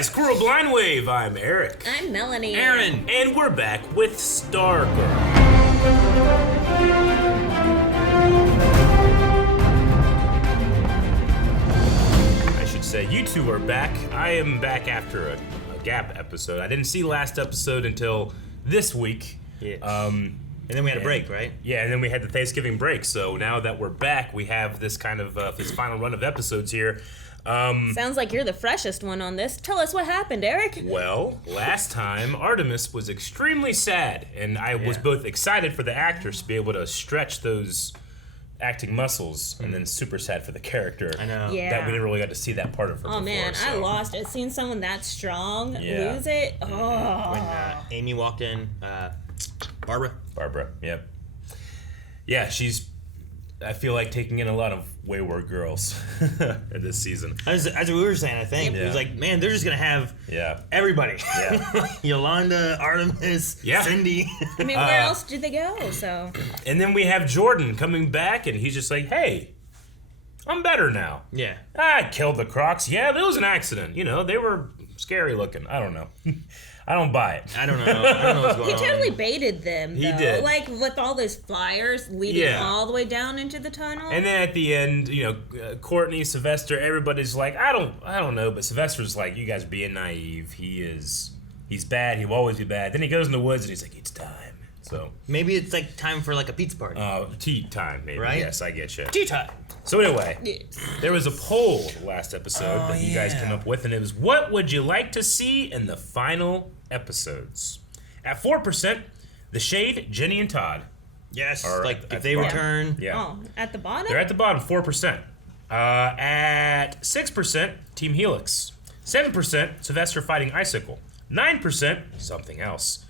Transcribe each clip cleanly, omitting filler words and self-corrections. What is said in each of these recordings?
guys, Squirrel Blind Wave. I'm Eric. I'm Melanie. Aaron. And we're back with Stargirl. I should say, you two are back. I am back after a gap episode. I didn't see last episode until this week. Yes. And then we had a break, right? Yeah, and then we had the Thanksgiving break. So now that we're back, we have this kind of this final run of episodes here. Sounds like you're the freshest one on this. Tell us what happened, Eric. Well, last time Artemis was extremely sad, and I was both excited for the actors to be able to stretch those acting muscles, and then super sad for the character. I know. Yeah. That we didn't really get to see that part of her. Oh before, man, so. I lost it. Seeing someone that strong Yeah. lose it. Oh. When Amy walked in, Barbara, yep. Yeah, she's. I feel like taking in a lot of wayward girls in this season. as we were saying, I think it was like, man, they're just gonna have everybody. Yeah. Yolanda, Artemis, Cindy. I mean, where else did they go? So. And then we have Jordan coming back, and he's just like, "Hey, I'm better now. Yeah. I killed the Crocs. Yeah, there was an accident. You know, they were scary looking. I don't know." I don't buy it. I don't know. I don't know what's going on. He totally baited them, though. He did. Like, with all those flyers leading all the way down into the tunnel. And then at the end, you know, Courtney, Sylvester, everybody's like, I don't know, but Sylvester's like, you guys are being naive. He's bad. He will always be bad. Then he goes in the woods and he's like, it's time. So maybe it's like time for like a pizza party. Tea time, maybe. Right? Yes, I get you. Tea time. So anyway, there was a poll last episode that you guys came up with, and it was, what would you like to see in the final episodes? At 4%, The Shade, Jenny, and Todd. Yes, are like at if the they bottom. return. Yeah. Oh, at the bottom? They're at the bottom, 4%. At 6%, Team Helix. 7%, Sylvester fighting Icicle. 9%, something else.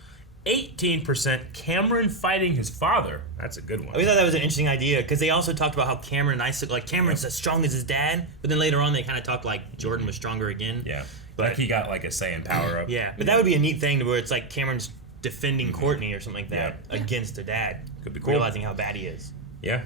18%, Cameron fighting his father. That's a good one. We thought that was an interesting idea because they also talked about how Cameron and Icicle, like Cameron's as strong as his dad, but then later on they kind of talked like Jordan was stronger again. Yeah. But Like he got like a say in power up. yeah, but that would be a neat thing to where it's like Cameron's defending Courtney or something like that against the dad. Could be cool. Realizing how bad he is. Yeah.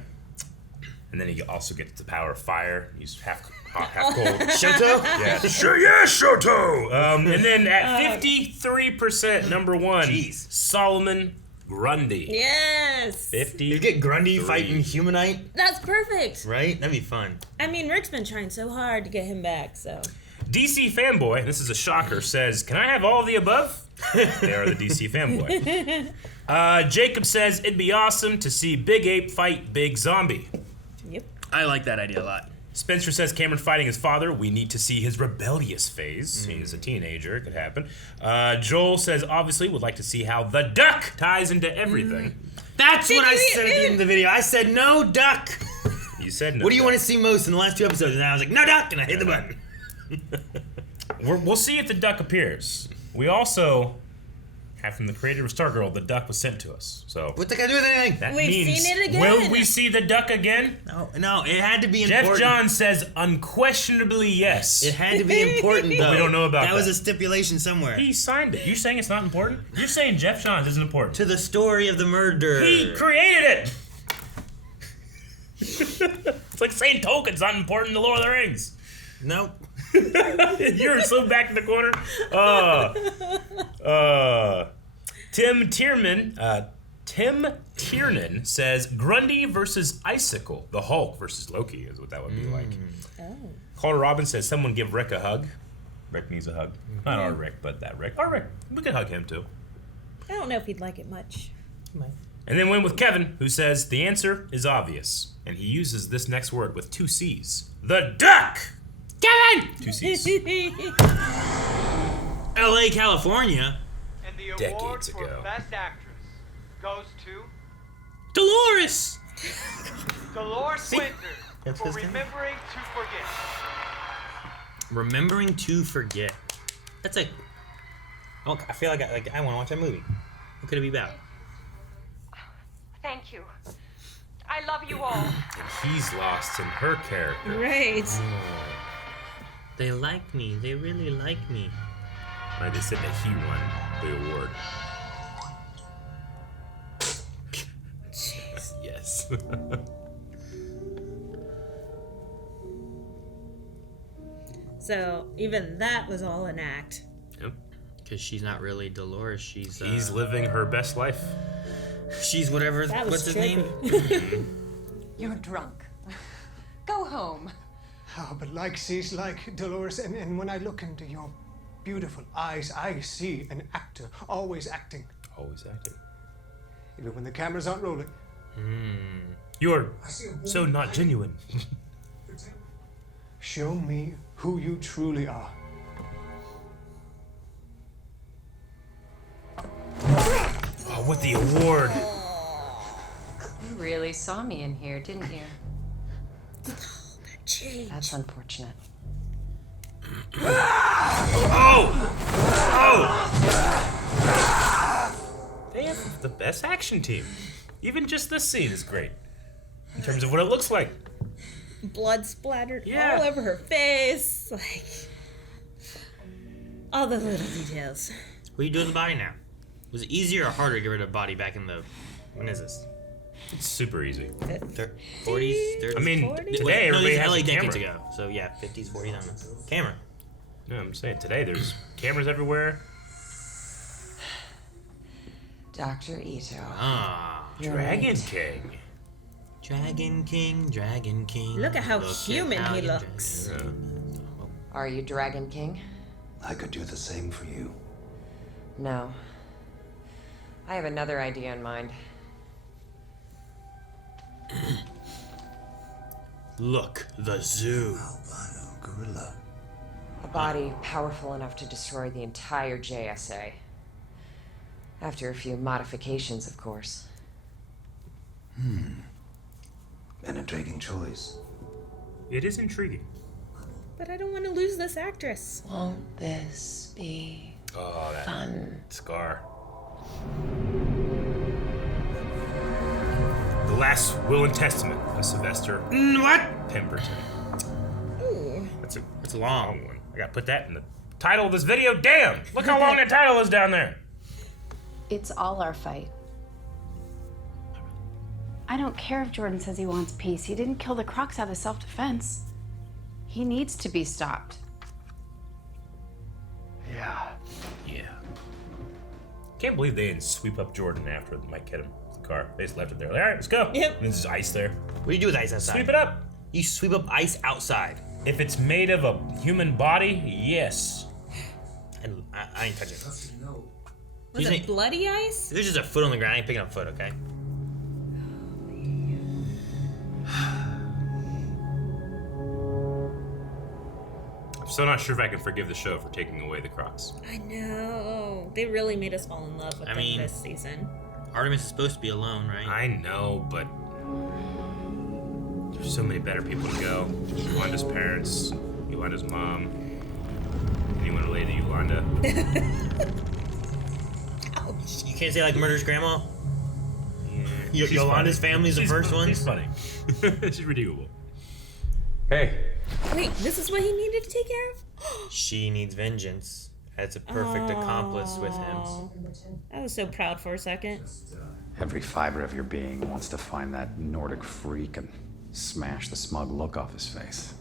And then he also gets the power of fire. He's half hot, half cold. Shoto? Yeah. Sure, yeah, Shoto! And then at 53%, number one, Jeez. Solomon Grundy. Yes. 50. You get Grundy fighting Humanite, That's perfect. right? That'd be fun. I mean, Rick's been trying so hard to get him back, so. DC Fanboy, and this is a shocker, says, can I have all of the above? They are the DC Fanboy. Jacob says, it'd be awesome to see Big Ape fight Big Zombie. Yep. I like that idea a lot. Spencer says Cameron fighting his father. We need to see his rebellious phase. He's a teenager. It could happen. Joel says, obviously, would like to see how the duck ties into everything. That's what I said at the end of the video. I said no duck. You said no. What do you want to see most in the last two episodes? And I was like, no duck, and I hit the button. We'll see if the duck appears. We also have from the creator of Stargirl, the duck was sent to us. So What's that got to do with anything? that We've means, seen it again. will we see the duck again? No, it had to be Jeff important. John says unquestionably yes. It had to be important, though. We don't know about that. that. was a stipulation somewhere. He signed it. You saying it's not important? You're saying Jeff Johns isn't important. To the story of the murder. He created it. It's like saying Tolkien's not important to Lord of the Rings. Nope. You're so back in the corner. Tim Tiernan says Grundy versus Icicle. The Hulk versus Loki is what that would be like. Oh. Calder Robbins says someone give Rick a hug. Rick needs a hug. Not our Rick, but that Rick. Our Rick. We could hug him too. I don't know if he'd like it much. And then went with Kevin, who says the answer is obvious. And he uses this next word with 2 C's. The duck! Kevin! 2 C's. L.A., California. And the award Decades for ago. Best Actress goes to Dolores. Dolores Winter That's for his name? Remembering to Forget. Remembering to Forget. That's a... Oh, I feel like I want to watch that movie. What could it be about? Thank you. I love you all. And he's lost in her character. Right. They like me. They really like me. Right, they said that he won the award. Yes. So even that was all an act. Yep. Because she's not really Dolores. She's He's living her best life. she's whatever. That was What's his name? You're drunk. Go home. Oh, but like she's like Dolores, and when I look into your beautiful eyes, I see an actor, always acting, Always acting. even when the cameras aren't rolling. You're so not genuine. Show me who you truly are. Oh, with the award. You really saw me in here, didn't you? Change. That's unfortunate. They have the best action team. Even just this scene is great. In terms of what it looks like. Blood splattered Yeah. all over her face. Like, all the little details. What do you do with the body now? Was it easier or harder to get rid of the body back in the... When is this? It's super easy. 40s? 30s? I mean, 40s? today no, everybody this is has LA a decades camera. ago. So yeah, 50s, 40s, I don't know. Camera. No, I'm saying today there's cameras everywhere. Dr. Ito. Ah. Dragon King. Dragon King, Dragon King. Look at how Look human how he you looks. Are you Dragon King? I could do the same for you. No. I have another idea in mind. Look, the zoo. Albino gorilla. A body powerful enough to destroy the entire JSA. After a few modifications, of course. An intriguing choice. It is intriguing. But I don't want to lose this actress. Won't this be Oh, that fun? scar. The last will and testament of Sylvester What? Pemberton. Ooh. That's a It's long. long one. I gotta put that in the title of this video. Damn! Look how long the title is down there. It's all our fight. I don't care if Jordan says he wants peace. He didn't kill the Crocs out of self-defense. He needs to be stopped. Yeah. Yeah. Can't believe they didn't sweep up Jordan after Mike hit him with the car. They just left it there. Like, all right, let's go. Yep. And there's just ice there. What do you do with ice outside? Sweep it up. You sweep up ice outside. If it's made of a human body, yes. I ain't touching it. Was You it think- bloody ice? There's just a foot on the ground. I ain't picking up foot, okay? I'm still not sure if I can forgive the show for taking away the Crocs. I know. They really made us fall in love with I them mean- this season. Artemis is supposed to be alone, right? I know, but there's so many better people to go. Yolanda's parents, Yolanda's mom, anyone related to Yolanda. Ouch. You can't say like Murder's grandma? Yeah, Yolanda's family's the first one? She's funny. She's redeemable. Hey. Wait, this is what he needed to take care of? She needs vengeance. That's a perfect accomplice with him. Oh. I was so proud for a second. Every fiber of your being wants to find that Nordic freak and smash the smug look off his face.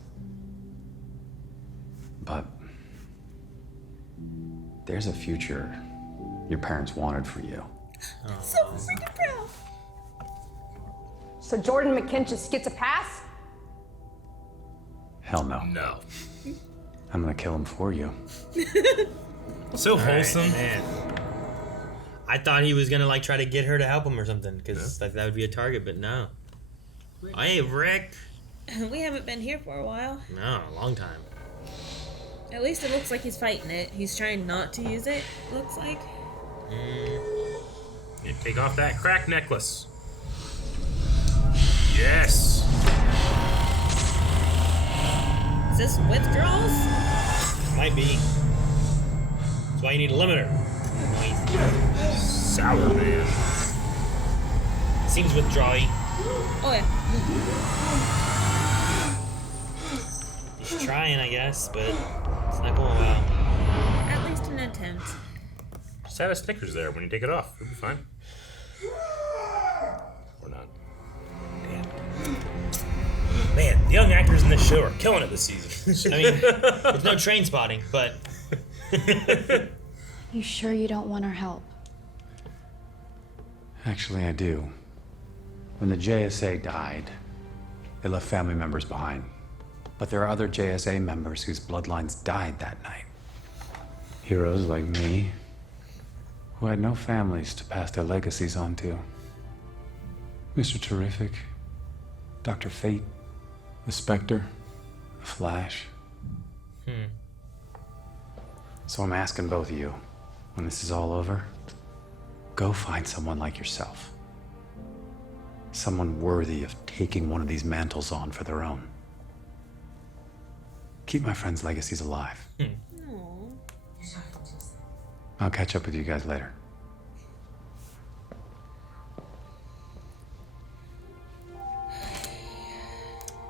But there's a future your parents wanted for you. So freaking proud. So Jordan McKinch just gets a pass? Hell no. No. I'm gonna kill him for you. So wholesome. Man. I thought he was gonna like try to get her to help him or something, because like that would be a target, but no. Hey, Rick. We haven't been here for a while. No, a long time. At least it looks like he's fighting it. He's trying not to use it, looks like. Yeah, take off that crack necklace. Yes. Is this withdrawals? Might be. That's why you need a limiter. Sour man. Seems withdrawal-y. Oh yeah. He's trying, I guess, but it's not going well. At least an attempt. Just have a Snickers there when you take it off. It'll be fine. Or not. Damn. Man, the young actors in this show are killing it this season. I mean, there's no train spotting, but... You sure you don't want our help? Actually, I do. When the JSA died, they left family members behind. But there are other JSA members whose bloodlines died that night. Heroes like me, who had no families to pass their legacies on to. Mr. Terrific, Dr. Fate, the Spectre, the Flash. So I'm asking both of you, when this is all over, go find someone like yourself. Someone worthy of taking one of these mantles on for their own. Keep my friends' legacies alive. I'll catch up with you guys later.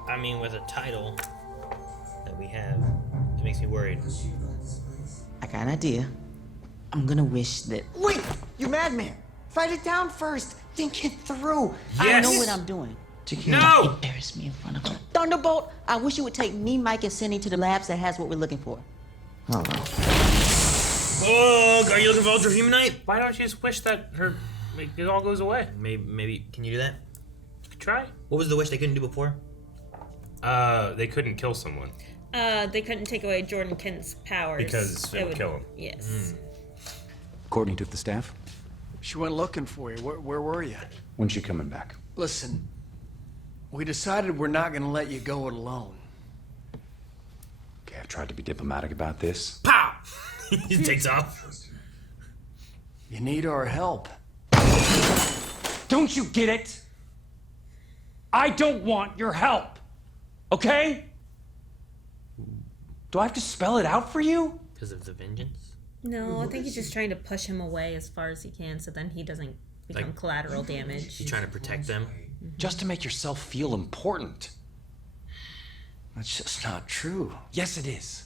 I mean, with a title that we have, it makes me worried. I got an idea. I'm gonna wish that. Wait! You madman! Write it down first. Think it through. I Yes. know what I'm doing. To No! embarrass me in front of them. Thunderbolt, I wish you would take me, Mike, and Cindy to the labs that has what we're looking for. Oh, Oh, are you looking for Ultra Humanite? Why don't you just wish that it all goes away? Maybe, can you do that? You could try. What was the wish they couldn't do before? They couldn't kill someone. They couldn't take away Jordan Kent's powers. Because it would kill him. Yes. Courtney took the staff. She went looking for you. Where were you? When's she coming back? Listen, we decided we're not gonna let you go it alone. Okay, I've tried to be diplomatic about this. Pow! He takes off. You need our help. Don't you get it? I don't want your help. Okay? Do I have to spell it out for you? Because of the vengeance? No, I think he's just trying to push him away as far as he can so then he doesn't become Like, collateral damage. You trying to protect them? Just to make yourself feel important. That's just not true. Yes, it is.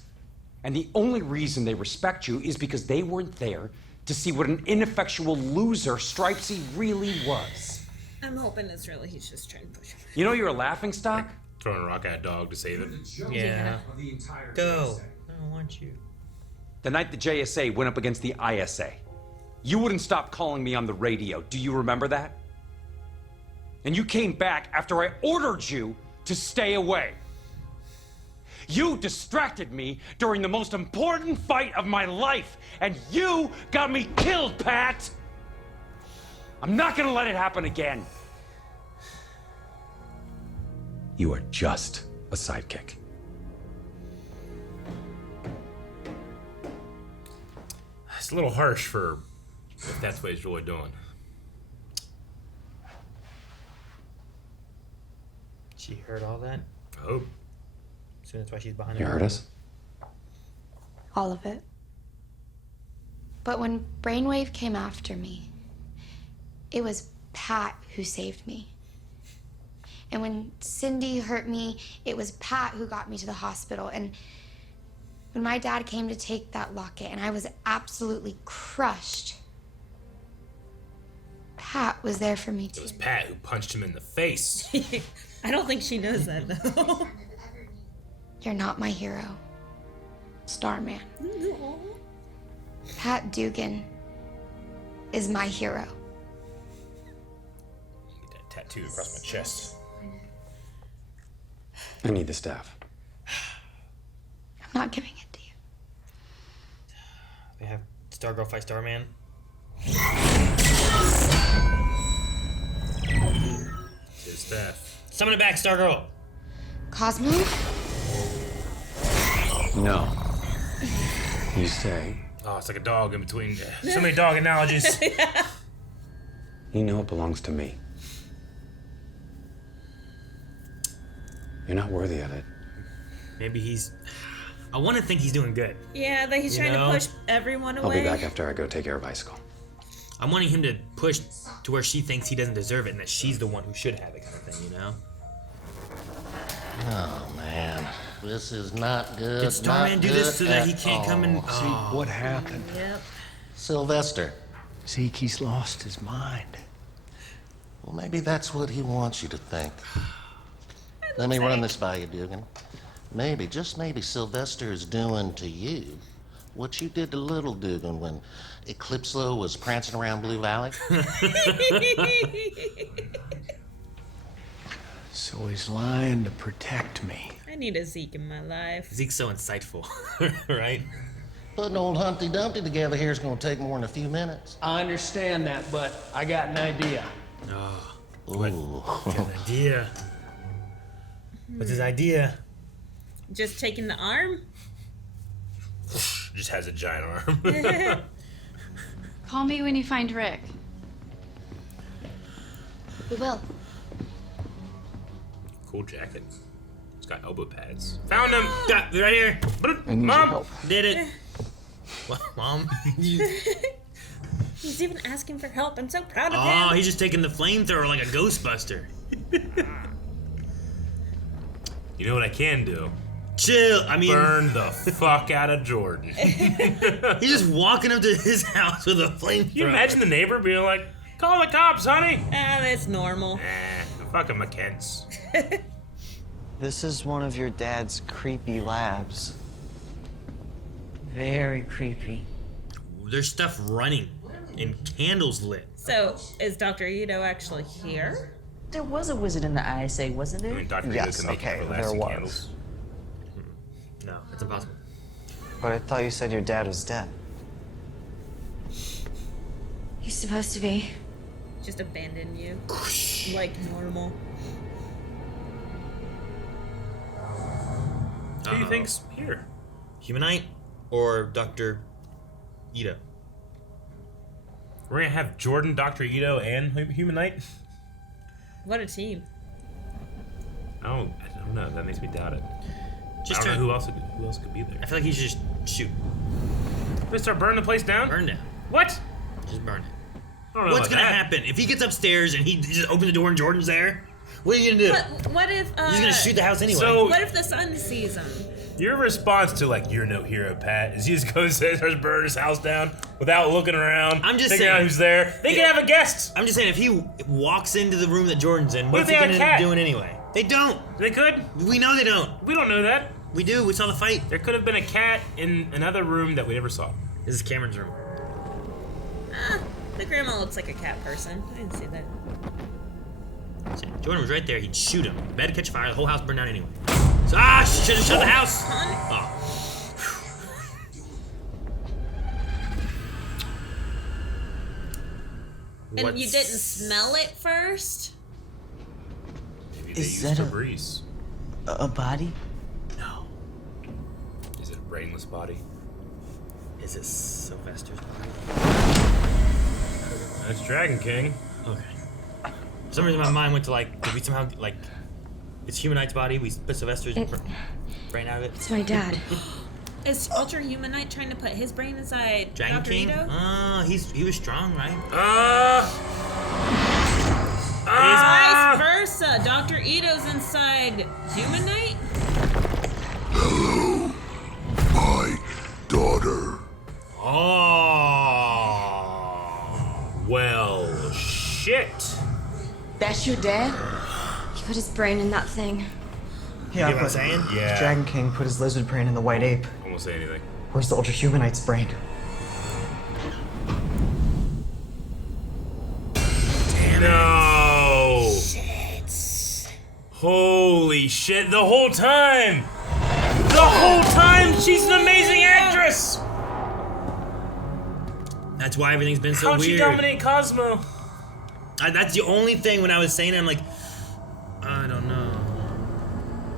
And the only reason they respect you is because they weren't there to see what an ineffectual loser Stripesy really was. I'm hoping it's really he's just trying to push him. You know you're a laughingstock? Throwing a rock at a dog to save it. Yeah. Go. I don't want you. The night the JSA went up against the ISA, you wouldn't stop calling me on the radio. Do you remember that? And you came back after I ordered you to stay away. You distracted me during the most important fight of my life, and you got me killed, Pat! I'm not gonna let it happen again. You are just a sidekick. It's a little harsh for if that's what he's really doing. She heard all that? I hope. So that's why she's behind You her. heard us? All of it. But when Brainwave came after me, it was Pat who saved me. And when Cindy hurt me, it was Pat who got me to the hospital. And when my dad came to take that locket and I was absolutely crushed, Pat was there for me too. It was Pat who punched him in the face. I don't think she knows that though. You're not my hero, Starman. No. Pat Dugan is my hero. Get that tattoo across my chest. I need the staff. I'm not giving it to you. They have Stargirl fight Starman. His staff. Summon it back, Stargirl. Cosmo? No. You stay. Oh, it's like a dog in between. So many dog analogies. You know it belongs to me. You're not worthy of it. Maybe he's... I want to think he's doing good. Yeah, that he's You trying know? to push everyone I'll away. be back after I go take care of Icicle. I'm wanting him to push to where she thinks he doesn't deserve it and that she's the one who should have it kind of thing, you know? Oh, man. This is not good. Did Starman not do good this so that he at can't come and... all. See what happened? Yep. Sylvester. Zeke's lost his mind. Well, maybe that's what he wants you to think. Let me run this by you, Dugan. Maybe, just maybe, Sylvester is doing to you what you did to little Dugan when Eclipso was prancing around Blue Valley. So he's lying to protect me. I need a Zeke in my life. Zeke's so insightful, right? Putting old Humpty Dumpty together here is going to take more than a few minutes. I understand that, but I got an idea. Oh, Ooh. got an idea. What's his idea? Just taking the arm? Just has a giant arm. Call me when you find Rick. We will. Cool jacket. It's got elbow pads. Found him. Got right here. Mom did it. What, Mom? He's even asking for help. I'm so proud of him. Oh, he's just taking the flamethrower like a Ghostbuster. You know what I can do? Chill. I mean, burn the fuck out of Jordan. He's just walking up to his house with a flamethrower. Can you imagine the neighbor being like, "Call the cops, honey"? That's normal. Fucking McKents. This is one of your dad's creepy labs. Very creepy. There's stuff running and candles lit. So, is Dr. Ito actually here? There was a wizard in the ISA, wasn't there? I mean, Dr. Yes, Ito can make okay, there everlasting was. candles. No, it's impossible. But I thought you said your dad was dead. He's supposed to be. Just abandon you. Like normal. Who do you think's here? Humanite or Dr. Ito? We're gonna have Jordan, Dr. Ito, and Humanite? What a team. I don't know. That makes me doubt it. Just I don't know who else could be there. I feel like he should just shoot. Let's start burning the place down? Burn down. What? Just burn it. I don't know What's about gonna that. happen if he gets upstairs and he just opens the door and Jordan's there? What are you gonna do? What if He's gonna shoot the house anyway. So- what if the sun sees him? Your response to like "you're no hero, Pat" is he just goes and starts burning his house down without looking around. I'm just figuring saying out who's there. They can have a guest. I'm just saying, if he walks into the room that Jordan's in, What what's if he they gonna had a end up cat? doing anyway? They don't. They could. We know they don't. We don't know that. We do. We saw the fight. There could have been a cat in another room that we never saw. This is Cameron's room. The grandma looks like a cat person. I didn't see that. See, Jordan was right there. He'd shoot him. Bed catch fire. The whole house burned down anyway. So, should have shut the house. Oh. And you didn't smell it first? Maybe they Is used that Febreze. a body? No. Is it a brainless body? Is it Sylvester's body? That's Dragon King. Okay. For some reason, my mind went to like, did we somehow like, it's Humanite's body. We put Sylvester's brain out of it. It's my dad. Is Ultra Humanite trying to put his brain inside Dragon Dr. King? Ito? He was strong, right? Vice versa. Dr. Ito's inside Humanite? Hello, my daughter. Oh. Well, shit. That's your dad? He put his brain in that thing. Yeah, You know what I'm saying? Yeah. Dragon King put his lizard brain in the white ape. I won't say anything. Where's the Ultra Humanite's brain? No. Shit. Holy shit! The whole time. The whole time, she's an amazing actress. That's why everything's been so How'd weird. she dominate Cosmo? That's the only thing when I was saying it, I'm like, I don't know.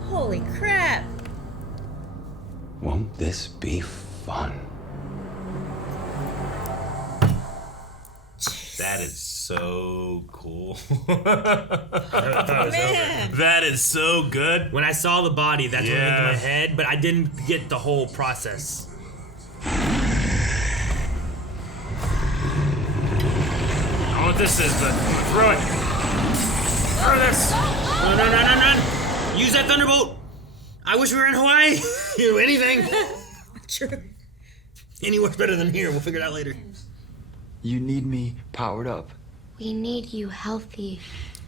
Holy crap. Won't this be fun? That is so cool. Man. That is so good. When I saw the body, that's what went Yeah. through my head, but I didn't get the whole process. I don't know what this is, but I'm gonna throw it. Throw this. Run. Use that thunderbolt. I wish we were in Hawaii. You know, anything. True. Anywhere's better than here. We'll figure it out later. You need me powered up. We need you healthy.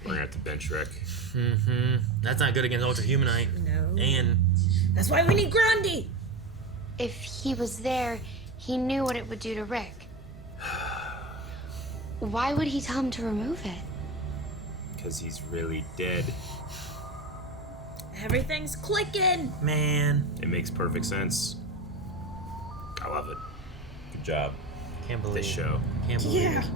We're gonna have to bench Rick. That's not good against Ultra Humanite. No. And that's why we need Grundy. If he was there, he knew what it would do to Rick. Why would he tell him to remove it? Because he's really dead. Everything's clicking. Man. It makes perfect sense. I love it. Good job. Can't believe this show. Can't believe Yeah. it.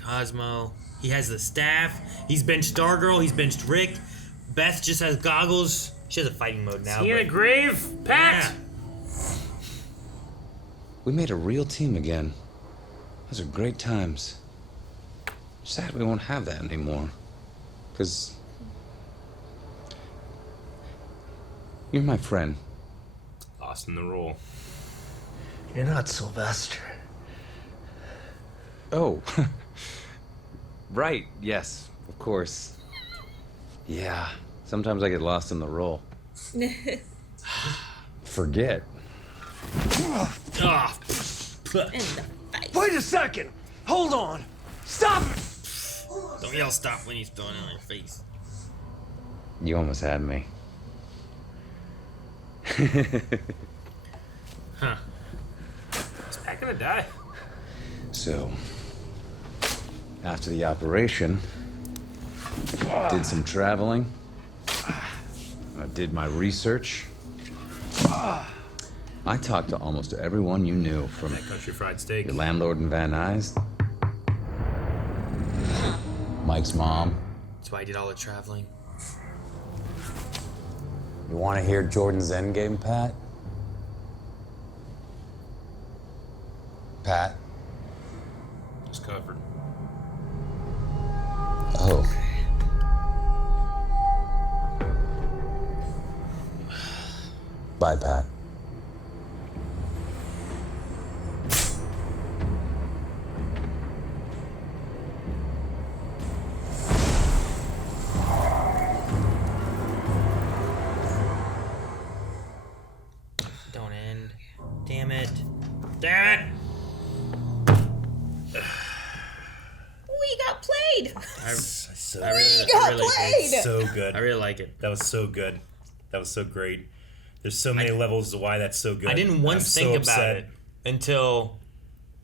Cosmo. He has the staff. He's benched Stargirl. He's benched Rick. Beth just has goggles. She has a fighting mode now. Is he in a grave? Pat! Yeah. We made a real team again. Those are great times. Sad we won't have that anymore. Because you're my friend. Lost in the role. You're not Sylvester. Oh. Right, yes, of course. Yeah, sometimes I get lost in the role. Forget. Wait a second! Hold on! Stop it! Don't yell stop when he's throwing it on your face. You almost had me. Huh. Is Pat gonna die? So, after the operation, did some traveling. I did my research. I talked to almost everyone you knew, from that country fried steak, your landlord in Van Nuys, Mike's mom. That's why I did all the traveling. You want to hear Jordan's endgame, Pat? Pat? It's covered. Oh. Bye, Pat. Don't end. Damn it. Damn it! We got played. So I really, got I really played. It's so good. I really like it. That was so good. That was so great. There's so many levels to why that's so good. I didn't once I'm think so about upset. it until,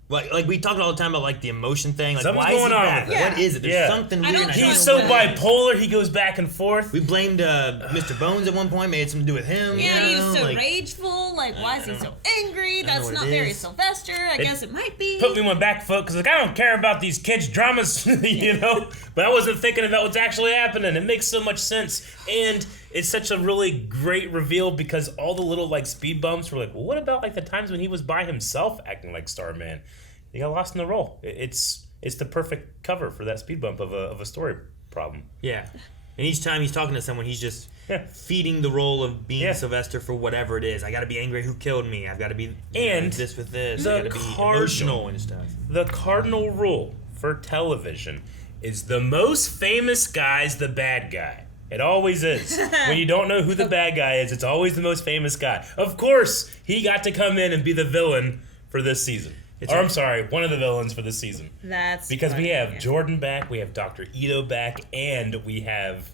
like we talked all the time about like the emotion thing. Like, Something's why is going he on back? with it. What is it? There's Yeah. something I weird. don't and I He's don't so know what it is. bipolar. He goes back and forth. We blamed Mr. Bones at one point. Made it something to do with him. Yeah, you he's know? so like, rageful. Like, why is he so angry? know That's what not it very is. Sylvester. I guess it might be. Put me on my back foot because like I don't care about these kids' dramas, you know. But I wasn't thinking about what's actually happening. It makes so much sense, and it's such a really great reveal because all the little like speed bumps were like, well, what about like the times when he was by himself acting like Starman? He got lost in the role. It's the perfect cover for that speed bump of a story problem. Yeah. And each time he's talking to someone, he's just feeding the role of being Sylvester for whatever it is. I got to be angry. Who killed me? I've got to be And this with this. the I got to be emotional and stuff. The cardinal rule for television is the most famous guy's the bad guy. It always is. When you don't know who the bad guy is, it's always the most famous guy. Of course, he got to come in and be the villain for this season. I'm sorry, one of the villains for this season. That's because funny, we have yeah. Jordan back, we have Dr. Ito back, and we have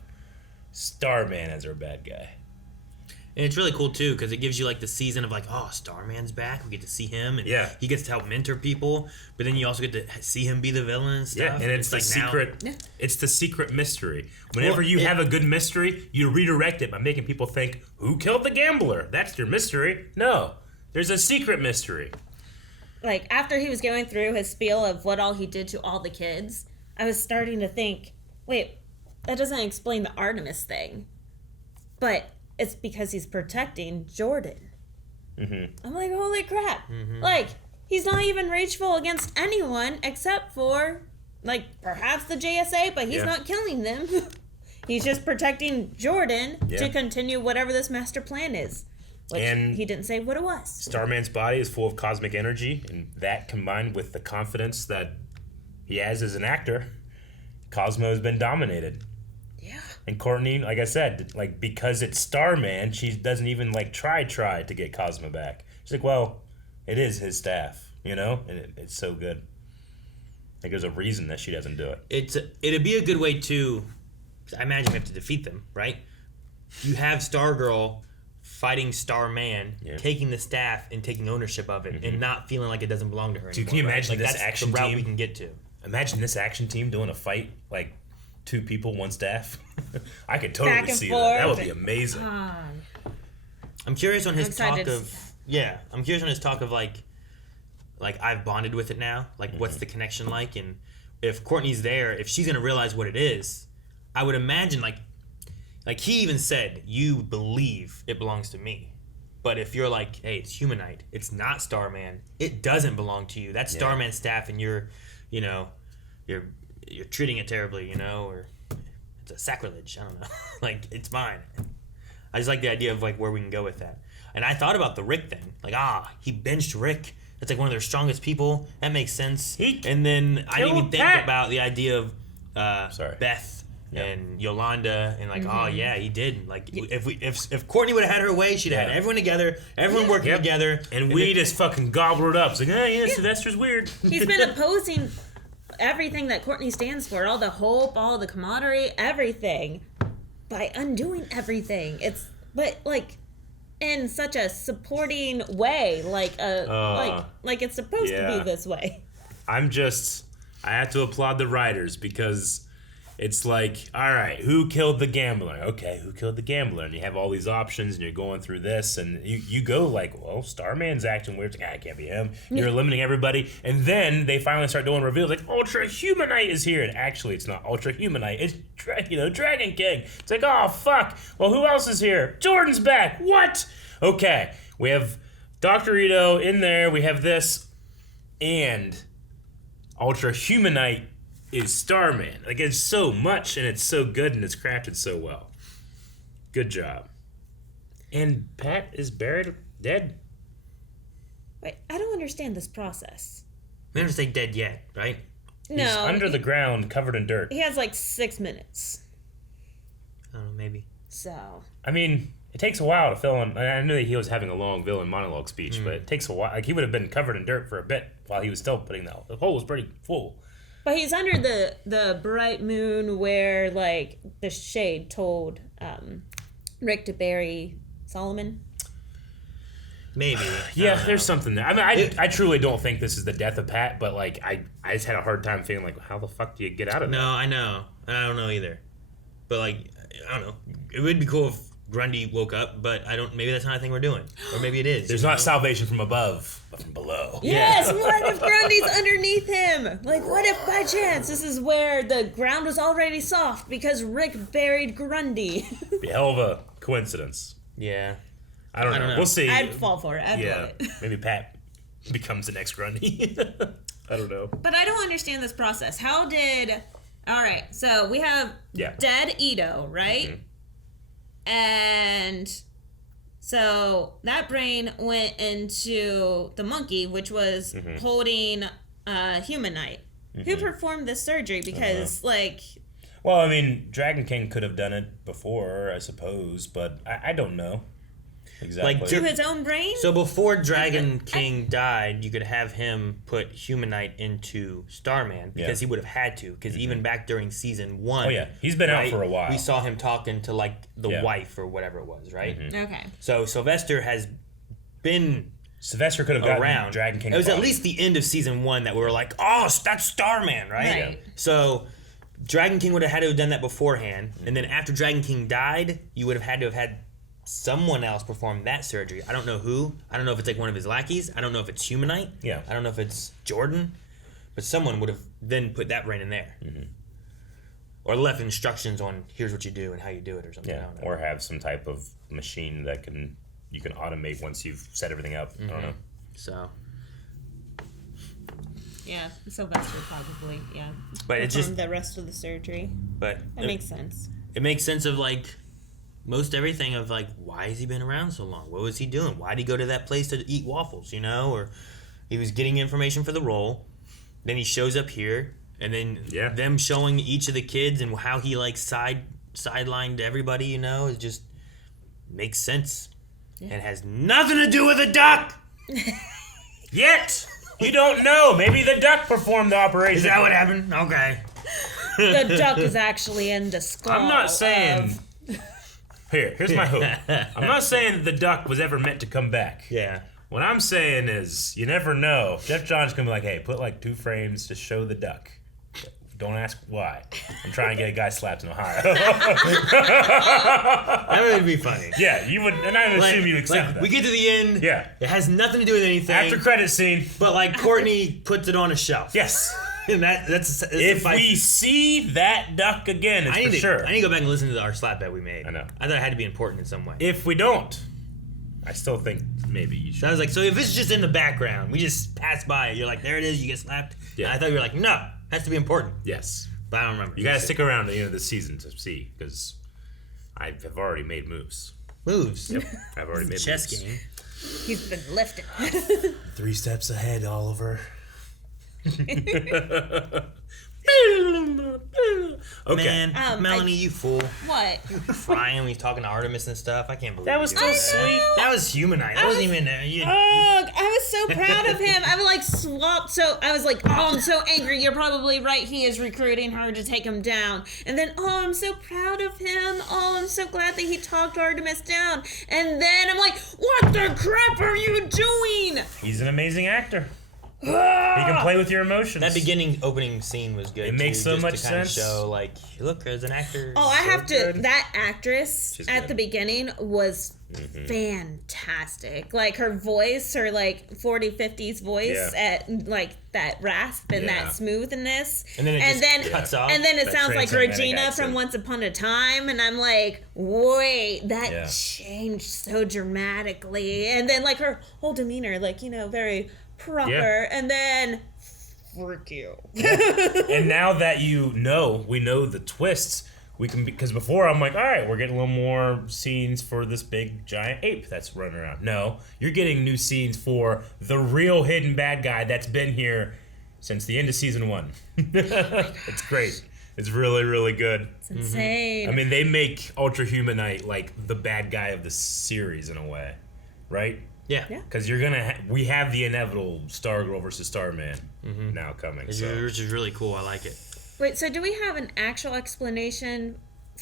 Starman as our bad guy. And it's really cool too because it gives you like the season of like, oh, Starman's back. We get to see him, and he gets to help mentor people. But then you also get to see him be the villain and stuff. Yeah, and it's the like secret. now- It's the secret mystery. Whenever Well, you have a good mystery, you redirect it by making people think, "Who killed the gambler?" That's your mystery. No, there's a secret mystery. Like, after he was going through his spiel of what all he did to all the kids, I was starting to think, wait, that doesn't explain the Artemis thing. But it's because he's protecting Jordan. Mm-hmm. I'm like, holy crap. Like, he's not even rageful against anyone except for, like, perhaps the JSA, but he's not killing them. He's just protecting Jordan to continue whatever this master plan is. Which And he didn't say what it was. Starman's body is full of cosmic energy, and that combined with the confidence that he has as an actor, Cosmo has been dominated. Yeah. And Courtney, like I said, like because it's Starman, she doesn't even like try to get Cosmo back. She's like, well, it is his staff, you know, and it's so good. Like there's a reason that she doesn't do it. It'd be a good way to. I imagine we have to defeat them, right? You have Stargirl fighting Starman, taking the staff and taking ownership of it, and not feeling like it doesn't belong to her anymore. Dude, can you imagine right? Like, this that's action the route team? we can get to. Imagine this action team doing a fight like 2 people, 1 staff. I could totally see that. That would be amazing. I'm curious on his talk of I'm curious on his talk of like I've bonded with it now. Like what's the connection like? And if Courtney's there, if she's gonna realize what it is, I would imagine like he even said, you believe it belongs to me. But if you're like, hey, it's Humanite, it's not Starman, it doesn't belong to you. That's Starman's staff, and you're treating it terribly, or it's a sacrilege. I don't know. Like, it's mine. I just like the idea of like where we can go with that. And I thought about the Rick thing. Like, he benched Rick. That's like one of their strongest people. That makes sense. And then I didn't even think about the idea of Beth and Yolanda, and like, he did. Like, if Courtney would have had her way, she'd have had everyone together, everyone working together, and we just fucking gobbled it up. It's like, Sylvester's weird. He's been opposing everything that Courtney stands for, all the hope, all the camaraderie, everything, by undoing everything. But in such a supporting way, like it's supposed to be this way. I have to applaud the writers, because it's like, all right, who killed the gambler? Okay, who killed the gambler? And you have all these options, and you're going through this, and you go like, well, Starman's acting weird. It's like, it can't be him. You're eliminating everybody. And then they finally start doing reveals, like, Ultra Humanite is here. And actually, it's not Ultra Humanite. It's, Dragon King. It's like, oh, fuck. Well, who else is here? Jordan's back. What? Okay, we have Dr. Ito in there. We have this. And Ultra Humanite is Starman. Like, it's so much, and it's so good, and it's crafted so well. Good job. And Pat is buried dead. Wait, I don't understand this process. We don't say dead yet, right? No. He's under the ground, covered in dirt. He has like 6 minutes. I don't know, maybe. So. I mean, it takes a while to fill in. I knew that he was having a long villain monologue speech, but it takes a while. Like, he would have been covered in dirt for a bit while he was still putting that. The hole was pretty full. But he's under the bright moon where, like, the Shade told Rick to bury Solomon. Maybe. Yeah, there's something there. I mean, I truly don't think this is the death of Pat, but, like, I just had a hard time feeling like, how the fuck do you get out of that? No, I know. I don't know either. But, like, I don't know. It would be cool if Grundy woke up, but maybe that's not a thing we're doing. Or maybe it is. There's not salvation from above, but from below. Yes, what if Grundy's underneath him? Like, what if by chance this is where the ground was already soft because Rick buried Grundy? Be a hell of a coincidence. Yeah. I don't know. We'll see. I'd fall for it. I'd love it. Maybe Pat becomes the next Grundy. I don't know. But I don't understand this process. All right, so we have dead Ito, right? Mm-hmm. And so that brain went into the monkey, which was holding Humanite. Who performed this surgery? Because, well, I mean, Dragon King could have done it before, I suppose, but I don't know. Exactly. Like, to his own brain? So before Dragon King died, you could have him put Humanite into Starman, because he would have had to, because even back during season 1... Oh, yeah. He's been out for a while. We saw him talking to, like, the wife or whatever it was, right? Okay. So Sylvester has been... Sylvester could have gotten around. Dragon King. It was at least the end of season 1 that we were like, oh, that's Starman, right? Right. Yeah. So Dragon King would have had to have done that beforehand, and then after Dragon King died, you would have had to have had someone else perform that surgery. I don't know who. I don't know if it's like one of his lackeys. I don't know if it's Humanite. Yeah. I don't know if it's Jordan. But someone would have then put that brain in there. Or left instructions on here's what you do and how you do it or something. Yeah. I don't know. Or have some type of machine that you can automate once you've set everything up. I don't know. So. Yeah, Sylvester probably, But it just the rest of the surgery. But that makes sense. It makes sense of like most everything of like, why has he been around so long? What was he doing? Why did he go to that place to eat waffles, Or he was getting information for the role. Then he shows up here, and then them showing each of the kids and how he like sidelined everybody, it just makes sense. And has nothing to do with a duck! Yet! You don't know. Maybe the duck performed the operation. Is that what happened? Okay. The duck is actually in the skull. I'm not saying. Here's my hope. I'm not saying that the duck was ever meant to come back. Yeah. What I'm saying is, you never know. Jeff Johns gonna be like, hey, put like 2 frames to show the duck. Don't ask why. I'm trying to get a guy slapped in Ohio. That would be funny. Yeah, you would, and I would assume you accept that. We get to the end. Yeah. It has nothing to do with anything. After credit scene. But like Courtney puts it on a shelf. Yes. And that's if we see that duck again, it's for sure. I need to go back and listen to our slap bet we made. I know. I thought it had to be important in some way. If we don't, I still think maybe you should. So I was like, so if it's just in the background, we just pass by it. You're like, there it is, you get slapped. Yeah. And I thought you were like, no, it has to be important. Yes. But I don't remember. You gotta stick around to the end of the season to see, because I have already made moves. Moves? Yep. I've already made chess moves. game. He's been lifting. 3 steps ahead, Oliver. Okay. Man, Melanie, you fool. What? You were crying when he's talking to Artemis and stuff. I can't believe That was you so did sweet. That was humanized. That wasn't even. I was so proud of him. I was like swapped. So I was like, oh, I'm so angry. You're probably right. He is recruiting her to take him down. And then, oh, I'm so proud of him. Oh, I'm so glad that he talked Artemis down. And then I'm like, what the crap are you doing? He's an amazing actor. He can play with your emotions. That beginning opening scene was good. It makes so just much to kind of sense. show, like, look, as an actor. Oh, I So have to. good. That actress She's at good. the beginning was fantastic. Like her voice, her like 40s, 50s voice at like that rasp and that smoothness. And then it just cuts off. And then it That sounds like transatlantic Regina accent. from Once Upon a Time. And I'm like, wait, that changed so dramatically. And then like her whole demeanor, like, you know, very proper. Yeah. And then, frick you. And now that we know the twists, we can, because before I'm like, all right, we're getting a little more scenes for this big giant ape that's running around. No, you're getting new scenes for the real hidden bad guy that's been here since the end of season 1. It's great. It's really, really good. It's insane. I mean, they make Ultra Humanite like the bad guy of the series in a way, right? Yeah. Because we have the inevitable Stargirl versus Starman now coming. Which So. is really cool. I like it. Wait, so do we have an actual explanation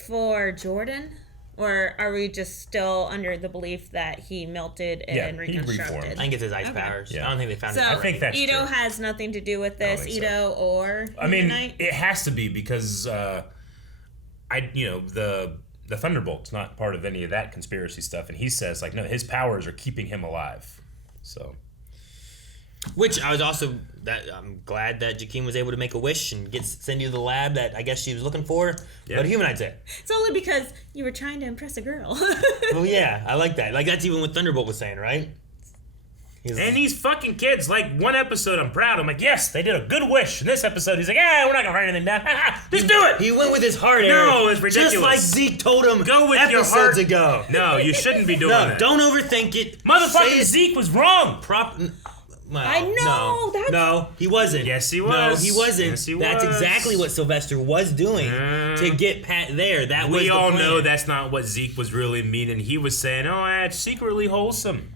for Jordan? Or are we just still under the belief that he melted and reconstructed? reformed. I think it's his ice powers. Yeah. I don't think they found So it. I think that's Ito true. has nothing to do with this, think so. Ito or I mean, Humanite? it has to be because the Thunderbolt's not part of any of that conspiracy stuff, and he says like, no, his powers are keeping him alive. So. Which I was also I'm glad that Jakeem was able to make a wish and send you to the lab that I guess she was looking for. Yeah. But Humanite's it. It's only because you were trying to impress a girl. Well, yeah, I like that. Like that's even what Thunderbolt was saying, right? And these fucking kids, like one episode, I'm proud. I'm like, yes, they did a good wish. In this episode, he's like, we're not gonna write anything down. Just do it. He went with his heart. No, it's ridiculous. Just like Zeke told him Go with your episodes heart. ago. No, you shouldn't be doing that. Don't overthink it. Motherfucking Zeke was wrong. I know, that's- No, he wasn't. Yes, he was. No, he wasn't. Yes, he That's was. exactly what Sylvester was doing to get Pat there. That was We the all plan. know that's not what Zeke was really meaning. He was saying, it's secretly wholesome.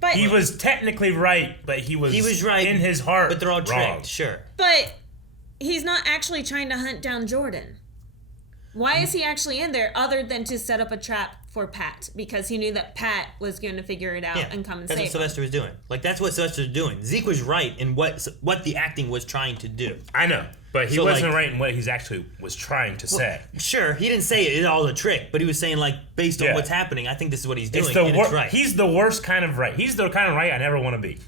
But He was technically right, but he was right in his heart. but they're all wrong. tricked. Sure. But he's not actually trying to hunt down Jordan. Why is he actually in there other than to set up a trap for Pat? Because he knew that Pat was going to figure it out and come and That's save what him. Sylvester was doing. Like that's what Sylvester was doing. Zeke was right in what the acting was trying to do. I know, but he So, wasn't like- right in what he's actually was trying to say. Sure, he didn't say it's all a trick, but he was saying like based on Yeah. what's happening, I think this is what he's doing. It's the and it's right. He's the worst kind of right. He's the kind of right I never want to be.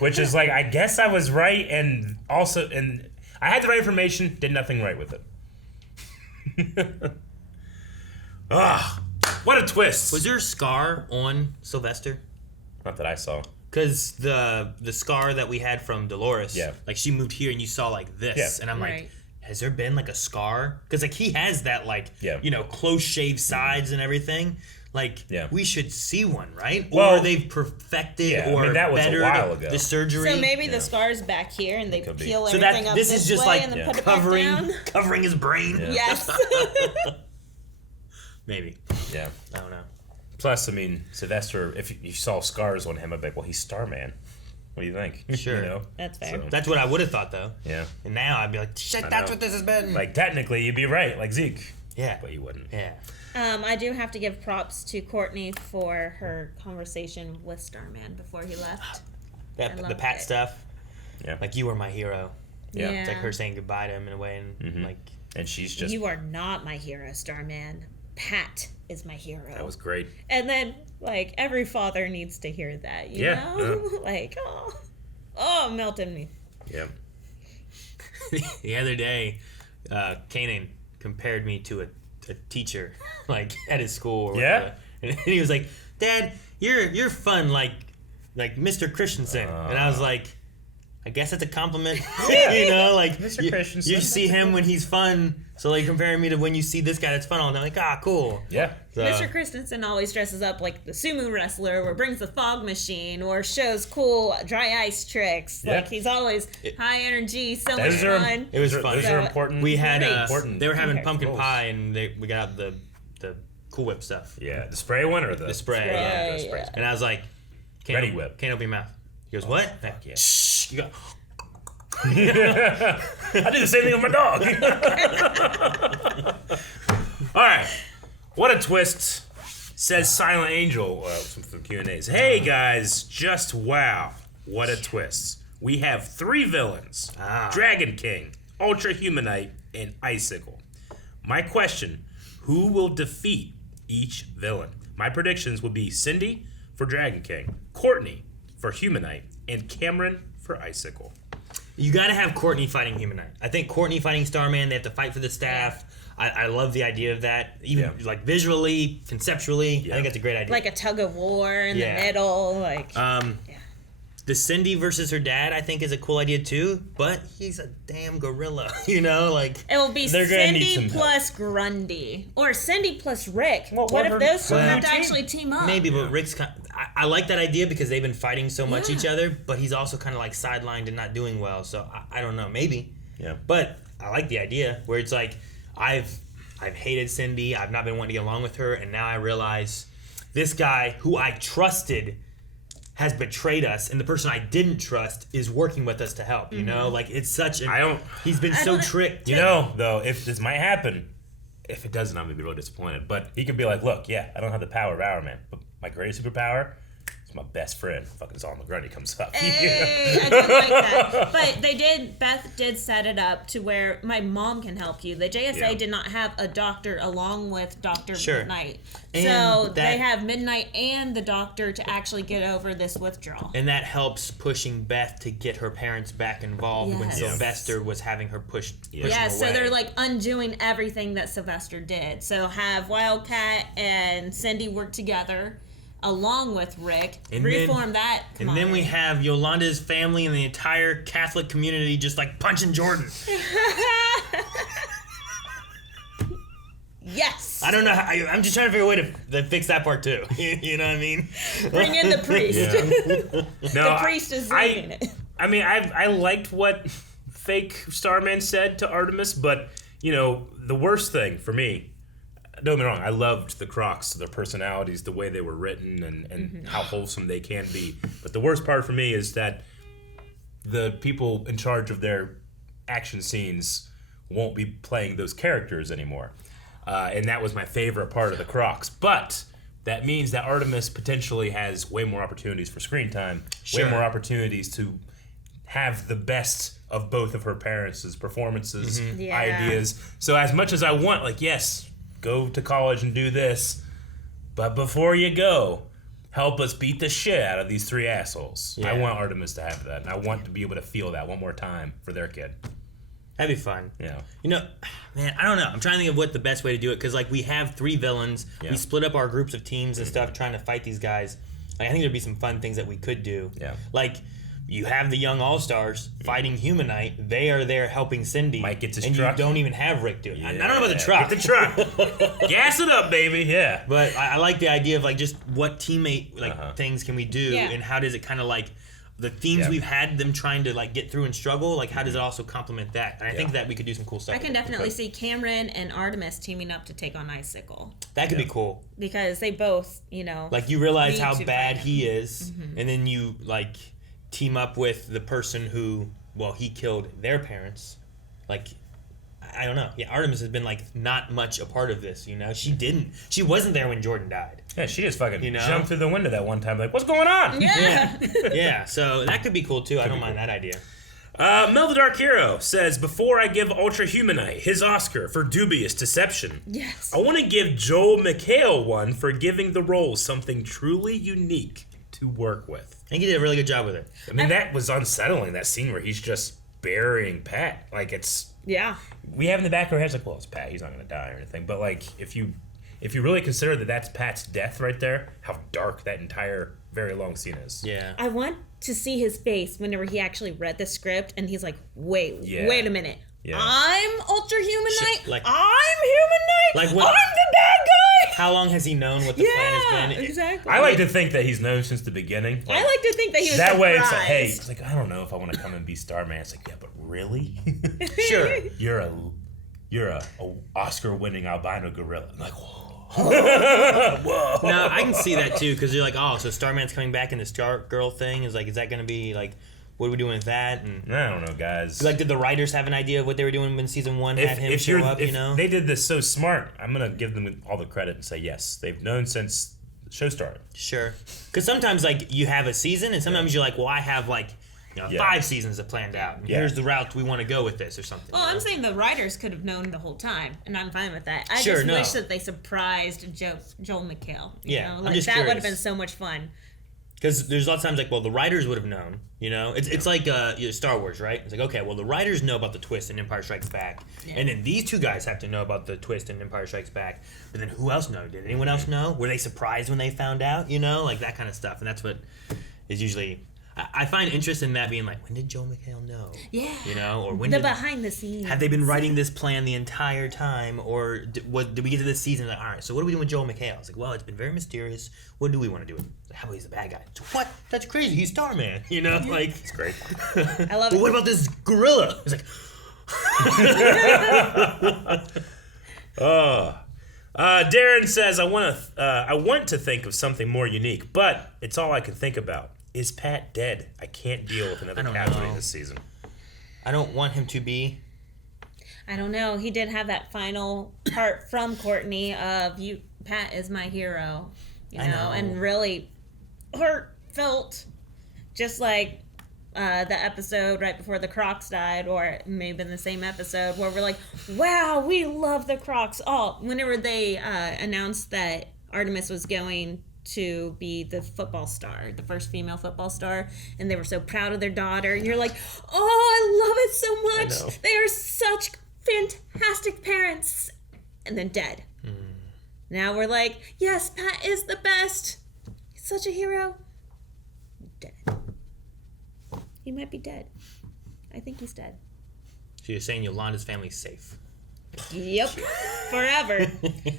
Which is like, I guess I was right, and also, and I had the right information, did nothing right with it. What a twist! Was there a scar on Sylvester? Not that I saw. Because the scar that we had from Dolores, Yeah. like she moved here and you saw like this, Yeah. and I'm Right. like, has there been like a scar? Because like he has that like, Yeah. close shaved sides and everything. Like Yeah. we should see one, right? Well, or they've perfected yeah, I or mean, that was a bettered while ago. the surgery. So maybe the scar's back here and they Could be. peel So everything that up this this is just way like and then put it back covering down. covering his brain. Yeah. Yes. Maybe. Yeah. I don't know. Plus, I mean, Sylvester, if you saw scars on him, I'd be like, well, he's Starman. What do you think? Sure. You know? That's fair. So, That's what I would have thought, though. yeah. And now I'd be like, shit, I that's know. what this has been. Like, technically, you'd be right, like Zeke. Yeah. But you wouldn't. Yeah. I do have to give props to Courtney for her conversation with Starman before he left. I The loved Pat it. stuff. Yeah. Like, you were my hero. Yeah. It's like her saying goodbye to him in a way, and like. And she's just. You are not my hero, Starman. Pat is my hero. That was great. And then, like, every father needs to hear that, you know? Like, oh, melting me. Yeah. The other day, Kanan compared me to a teacher, like, at his school. Or whatever. And he was like, Dad, you're fun, like Mr. Christensen. And I was like, I guess that's a compliment. You know, like, Mr. Christensen. you see him when he's fun, so, like, comparing me to when you see this guy that's fun all the time, like, cool. Yeah. So, Mr. Christensen always dresses up like the sumo wrestler or brings the fog machine or shows cool dry ice tricks. Yeah. Like, he's always high energy, so much Those are, fun. It was fun. Those are important. We had, important. they were having Okay, pumpkin rules. pie, and we got out the Cool Whip stuff. Yeah. The spray one or the spray? Yeah. Spray, yeah. And I was like, Ready Whip. Can't open your mouth. He goes, what? Fuck yeah. Shh. You go. I do the same thing with my dog. All right. What a twist, says Silent Angel from Q&As. Hey, guys, just wow. What a twist. We have 3 villains. Dragon King, Ultra Humanite, and Icicle. My question, who will defeat each villain? My predictions would be Cindy for Dragon King, Courtney for Humanite, and Cameron for Icicle. You got to have Courtney fighting Humanite. I think Courtney fighting Starman, they have to fight for the staff. I love the idea of that. Even like visually, conceptually, I think that's a great idea. Like a tug of war in the middle. Like, the Cindy versus her dad, I think, is a cool idea too. But he's a damn gorilla, you know. Like it will be they're gonna need Cindy some plus Grundy. Or Cindy plus Rick. Well, what if those two well, have to actually team up? Maybe, but Rick's kind I like that idea because they've been fighting so much each other, but he's also kind of like sidelined and not doing well. So I don't know, maybe. Yeah. But I like the idea where it's like I've hated Cindy, I've not been wanting to get along with her, and now I realize this guy who I trusted has betrayed us, and the person I didn't trust is working with us to help. You know, like it's such. He's been so tricked. You know, though, if this might happen, if it doesn't, I'm gonna be real disappointed. But he could be like, "Look, yeah, I don't have the power of Hourman, but my greatest superpower is my best friend." Fucking Solomon Grundy comes up. Hey, I did like that. But Beth did set it up to where my mom can help you. The JSA did not have a doctor along with Dr. Midnight. And so that- they have Midnight and the doctor to actually get over this withdrawal. And that helps pushing Beth to get her parents back involved when Yes. Sylvester was having her push Yeah, him so away. they're like undoing everything that Sylvester did. So have Wildcat and Cindy work together along with Rick, And reform that. And then we have Yolanda's family and the entire Catholic community just like punching Jordan. Yes. I don't know. I'm just trying to figure a way to fix that part too. You know what I mean? Bring in the priest. No, The priest is leading it. I mean, I liked what fake Starman said to Artemis, but you know, the worst thing for me. Don't get me wrong, I loved the Crocs, their personalities, the way they were written, and how wholesome they can be. But the worst part for me is that the people in charge of their action scenes won't be playing those characters anymore. And that was my favorite part of the Crocs. But that means that Artemis potentially has way more opportunities for screen time, way more opportunities to have the best of both of her parents' performances, ideas. So as much as I want, like, yes, go to college and do this, but before you go, help us beat the shit out of these 3 assholes. Yeah. I want Artemis to have that, and I want to be able to feel that one more time for their kid. That'd be fun. Yeah. You know, man, I don't know. I'm trying to think of what the best way to do it because, like, we have 3 villains. Yeah. We split up our groups of teams and stuff trying to fight these guys. Like, I think there'd be some fun things that we could do. Yeah. Like, you have the young All-Stars fighting Humanite. They are there helping Cindy. Mike gets his and truck. you don't even have Rick do it. I don't know about the truck. Get the truck. Gas it up, baby. Yeah. But I like the idea of, like, just what teammate, like, things can we do Yeah. and how does it kind of, like, the themes we've had them trying to, like, get through and struggle, like, how does it also complement that? And I think that we could do some cool stuff. I can definitely see Cameron and Artemis teaming up to take on Icicle. That could be cool. Because they both, you know. Like, you realize need how to bad fight he is, Mhm. and then you, like, team up with the person who, well, he killed their parents. Like, I don't know. Yeah, Artemis has been like not much a part of this. You know, she wasn't there when Jordan died. Yeah, she just fucking jumped through the window that one time. Like, what's going on? Yeah. So that could be cool too. I don't mind that idea. Mel the Dark Hero says, before I give Ultra Humanite his Oscar for dubious deception, yes, I want to give Joel McHale one for giving the role something truly unique to work with. I think he did a really good job with it. I mean, that was unsettling, that scene where he's just burying Pat. Like, it's... Yeah. We have in the back of our heads, like, well, it's Pat. He's not going to die or anything. But, like, if you really consider that that's Pat's death right there, how dark that entire very long scene is. Yeah. I want to see his face whenever he actually read the script and he's like, wait a minute. Yeah. I'm Ultra Humanite? Like, I'm Humanite? Like I'm the bad guy? How long has he known what the plan has been? Exactly. I like to think that he's known since the beginning. I like to think that he was that surprised. way it's like, hey, it's like, I don't know if I want to come and be Starman. It's like, yeah, but really? Sure. You're a Oscar-winning albino gorilla. I'm like, whoa. Whoa. No, I can see that too, because you're like, oh, so Starman's coming back in the Stargirl thing. Is that going to be like, what are we doing with that? And I don't know, guys. Like, did the writers have an idea of what they were doing when season 1 had him show up? You know, they did this so smart. I'm gonna give them all the credit and say yes, they've known since the show started. Sure, because sometimes like you have a season, and sometimes you're like, well, I have like 5 seasons that planned out. And here's the route we want to go with this or something. Well, I'm saying the writers could have known the whole time, and I'm fine with that. I Sure, just wish that they surprised Joel McHale. Yeah, like, I'm just that curious. would have been so much fun. Because there's a lot of times like, well, the writers would have known, you know? It's like Star Wars, right? It's like, okay, well, the writers know about the twist in Empire Strikes Back. Yeah. And then these two guys have to know about the twist in Empire Strikes Back. But then who else knows? Did anyone else know? Were they surprised when they found out? You know? Like that kind of stuff. And that's what is usually... I find interest in that being like, when did Joel McHale know? Yeah. You know? Or when the did, behind the scenes. have they been writing this plan the entire time? Or did we get to this season like, all right, so what do we do with Joel McHale? It's like, well, it's been very mysterious. What do we want to do with him? How about he's the bad guy? So, what? That's crazy. He's Starman. You know? Like, it's great. I love but it. what about this gorilla? It's like... Darren says, I want to think of something more unique, but it's all I can think about. Is Pat dead? I can't deal with another casualty this season. I don't want him to be. I don't know. He did have that final part from Courtney of Pat is my hero, I know. and really heartfelt, just like the episode right before the Crocs died, or maybe in the same episode where we're like, wow, we love the Crocs. Oh, whenever they announced that Artemis was going to be the football star, the first female football star, and they were so proud of their daughter. You're like, oh, I love it so much. They are such fantastic parents. And then dead. Now we're like, yes, Pat is the best. He's such a hero. Dead. He might be dead. I think he's dead. So you're saying Yolanda's family's safe? Yep. Forever.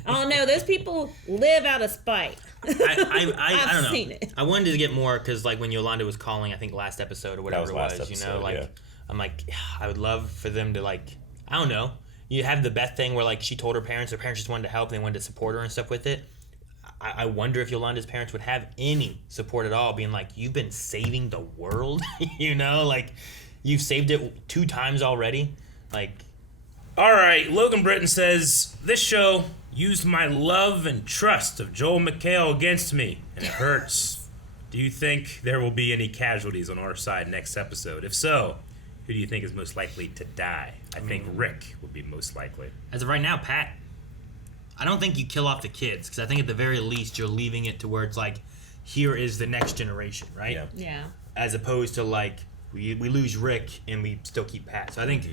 Oh no, those people live out of spite. I don't know. Seen it. I wanted to get more because like when Yolanda was calling, I think last episode or whatever it was, you know, like I'm like, I would love for them to like, I don't know. You have the Beth thing where like she told her parents just wanted to help and they wanted to support her and stuff with it. I wonder if Yolanda's parents would have any support at all, being like, you've been saving the world, you know, like you've saved it 2 times already, like. All right, Logan Britton says, this show used my love and trust of Joel McHale against me, and it hurts. Do you think there will be any casualties on our side next episode? If so, who do you think is most likely to die? I think Rick would be most likely. As of right now, Pat. I don't think you kill off the kids, because I think at the very least you're leaving it to where it's like, here is the next generation, right? Yeah. As opposed to like, we lose Rick and we still keep Pat. So I think...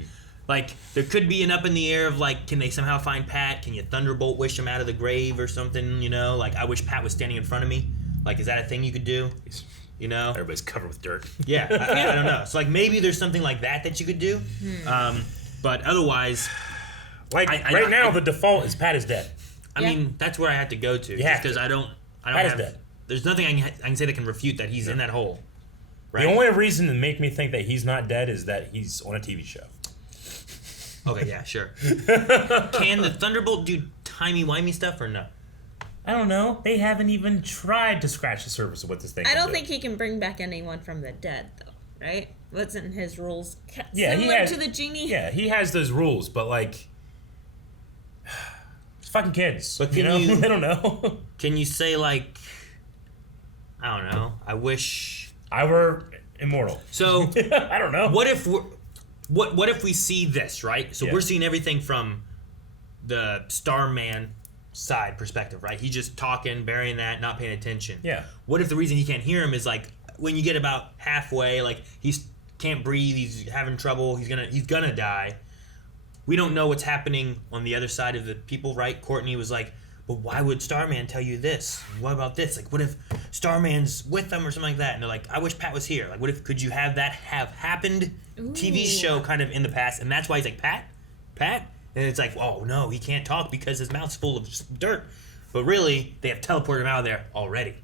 Like, there could be an up in the air of, like, can they somehow find Pat? Can you Thunderbolt wish him out of the grave or something, you know? Like, I wish Pat was standing in front of me. Like, is that a thing you could do? You know? Everybody's covered with dirt. Yeah, I don't know. So, like, maybe there's something like that you could do. But otherwise... Like, right now, the default is Pat is dead. I mean, that's where I have to go to. Just because I don't Pat is have... dead. There's nothing I can say that can refute that he's in that hole. Right? The only reason to make me think that he's not dead is that he's on a TV show. Okay, yeah, sure. Can the Thunderbolt do timey-wimey stuff or no? I don't know. They haven't even tried to scratch the surface of what this thing I can don't do. think he can bring back anyone from the dead, though. right? Wasn't his rules Yeah, he similar has to the genie? Yeah, he has those rules, but like, it's fucking kids. But you can know, you- they don't know. Can you say like, I don't know. I wish I were immortal. So I don't know. What if we're, what if we see this, right? So Yeah. we're seeing everything from the Starman side perspective, right? He's just talking, burying that, not paying attention. Yeah. What if the reason he can't hear him is like when you get about halfway, like he's can't breathe, he's having trouble, he's gonna die. We don't know what's happening on the other side of the people, right? Courtney was like, but why would Starman tell you this? What about this? Like, what if Starman's with them or something like that? And they're like, I wish Pat was here. Like, what if, could you have that have happened? TV show kind of in the past, and that's why he's like, Pat? And it's like, oh no, he can't talk because his mouth's full of dirt. But really, they have teleported him out of there already.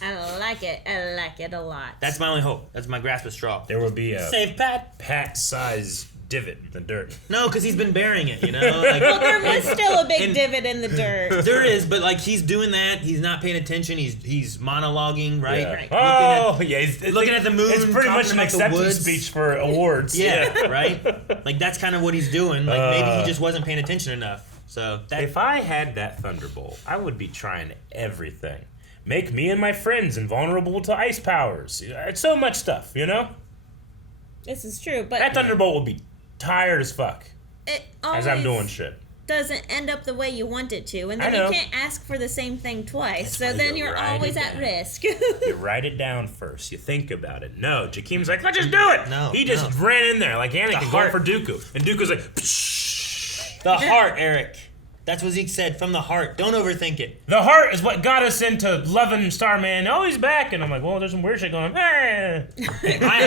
I like it. I like it a lot. That's my only hope. That's my grasp of straw. There would be a Save Pat. Pat-sized divot in the dirt. No, because he's been burying it, you know? Like, Well, there was still a big divot in the dirt. There is, but like he's doing that. He's not paying attention. He's monologuing, right? Yeah. Right. Oh, yeah. It's looking at the moon. It's pretty much talking an about the acceptance woods. speech for awards. Yeah, right? Like that's kind of what he's doing. Like maybe he just wasn't paying attention enough. So that If I had that Thunderbolt, I would be trying everything. Make me and my friends invulnerable to ice powers. It's so much stuff, you know? This is true, but That Thunderbolt would be tired as fuck it as I'm always doing shit. doesn't end up the way you want it to, and I then you know. can't ask for the same thing twice. why So you then gotta you're write always it at down. risk. You write it down first. You think about it. No, Jakeem's like, let's just do it. No, he just no. ran in there like Anakin going heart. for Dooku. And Dooku's like, the heart, Eric. That's what Zeke said. From the heart. Don't overthink it. the heart is what got us into loving Starman. Oh, he's back. And I'm like, well, there's some weird shit going on. My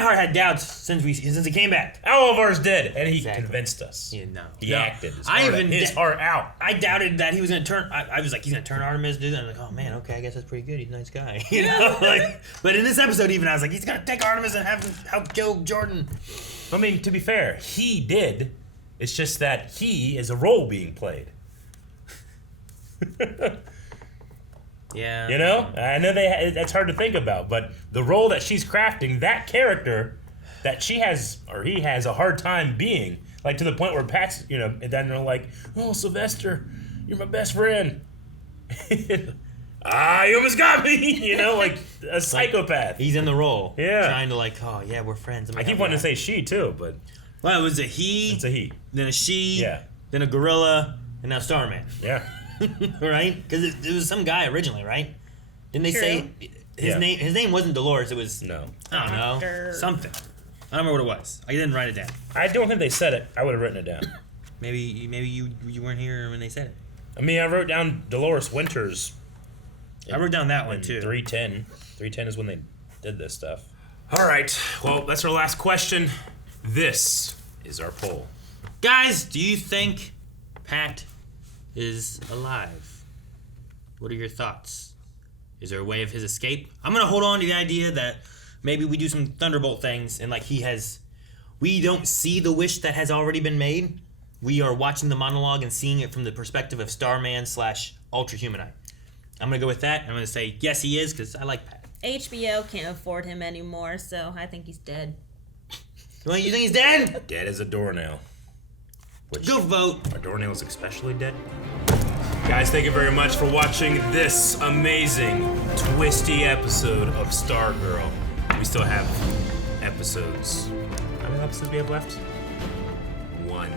heart had doubts since he came back. All of ours did. And he convinced us. You know. He No. acted his I heart, even his heart out. I doubted that he was gonna turn. I was like, he's gonna turn Artemis, dude. And I'm like, oh man, okay, I guess that's pretty good. He's a nice guy, you know. Like, but in this episode, even I was like, he's gonna take Artemis and have him help kill Jordan. I mean, to be fair, he did. It's just that he is a role being played. Yeah. You know? I know that's hard to think about, but the role that she's crafting, that character that she has, or he has a hard time being, like to the point where Pat's, you know, and then they're like, oh, Sylvester, you're my best friend. You almost got me, you know, like a psychopath. He's in the role. Yeah. Trying to like, oh yeah, we're friends. I keep wanting to say she too, but well, it was a he. it's a he. Then a she. Yeah. Then a gorilla, and now Starman. Yeah. Right? Because it was some guy originally, right? Didn't they True. say his Yeah. name? His name wasn't Dolores. It was No. I don't know, Doctor. something. I don't remember what it was. I didn't write it down. I don't think they said it. I would have written it down. Maybe you weren't here when they said it. I mean, I wrote down Dolores Winters. I wrote down that one in too. 310. 310 is when they did this stuff. All right. Well, that's our last question. This is our poll. Guys, do you think Pat is alive? What are your thoughts? Is there a way of his escape? I'm gonna hold on to the idea that maybe we do some Thunderbolt things and like we don't see the wish that has already been made. We are watching the monologue and seeing it from the perspective of Starman / Ultra Humanite. I'm gonna go with that. I'm gonna say yes, he is because I like Pat. HBO can't afford him anymore, so I think he's dead. Well, you think he's dead? Dead as a doornail. Go vote. Are doornails especially dead? Guys, thank you very much for watching this amazing, twisty episode of Stargirl. We still have episodes. How many episodes do we have left? 1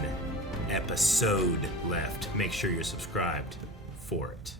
episode left. Make sure you're subscribed for it.